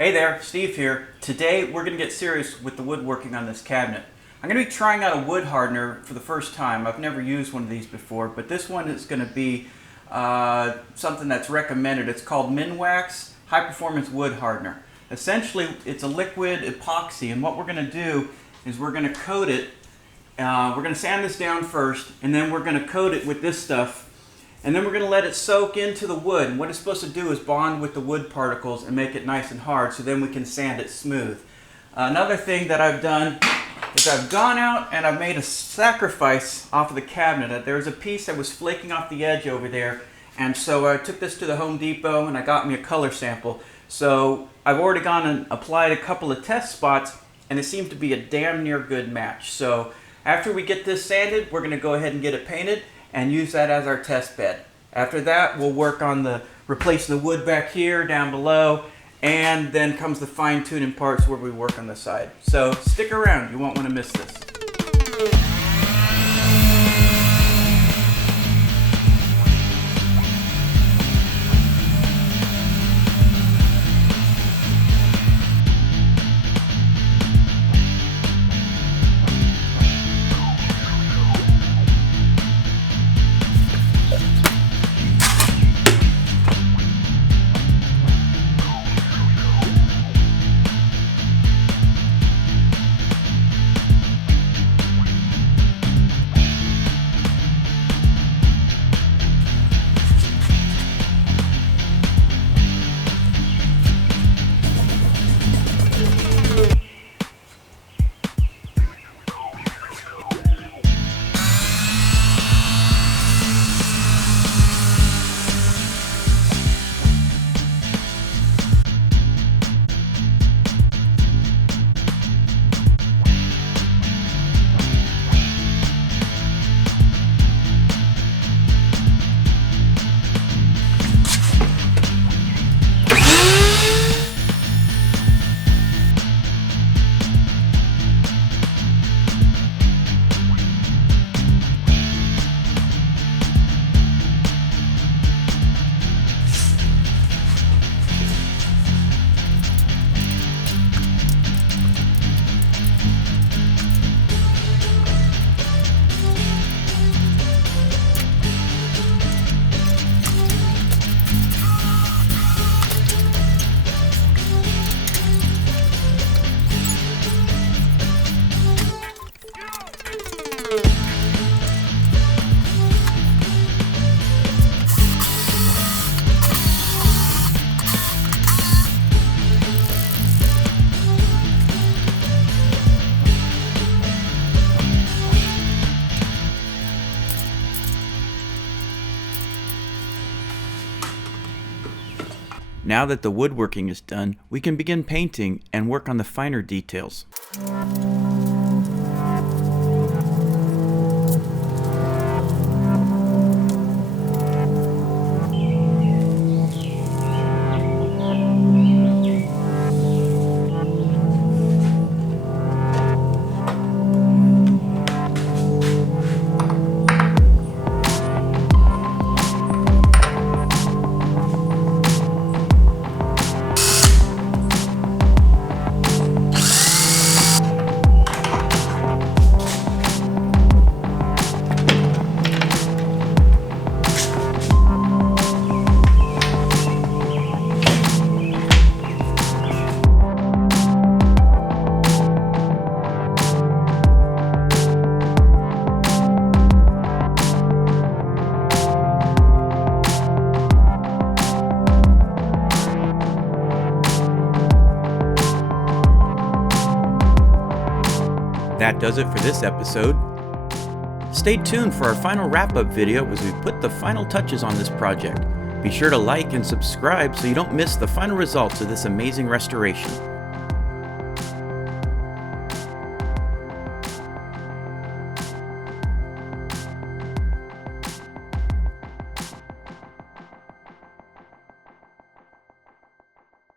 Hey there, Steve here. Today we're going to get serious with the woodworking on this cabinet. I'm going to be trying out a wood hardener for the first time. I've never used one of these before, but this one is going to be something that's recommended. It's called Minwax High Performance Wood Hardener. Essentially, it's a liquid epoxy, and what we're going to do is we're going to coat it. We're going to sand this down first, and then we're going to coat it with this stuff. And then we're going to let it soak into the wood. And what it's supposed to do is bond with the wood particles and make it nice and hard, so then we can sand it smooth. Another thing that I've done is I've gone out and I've made a sacrifice off of the cabinet. There was a piece that was flaking off the edge over there, and so I took this to the Home Depot and I got me a color sample. So I've already gone and applied a couple of test spots, and it seems to be a damn near good match. So after we get this sanded, we're going to go ahead and get it painted and use that as our test bed. After that, we'll work on replacing the wood back here, down below, and then comes the fine-tuning parts where we work on the side. So stick around, you won't want to miss this. Now that the woodworking is done, we can begin painting and work on the finer details. That does it for this episode. Stay tuned for our final wrap-up video as we put the final touches on this project. Be sure to like and subscribe so you don't miss the final results of this amazing restoration.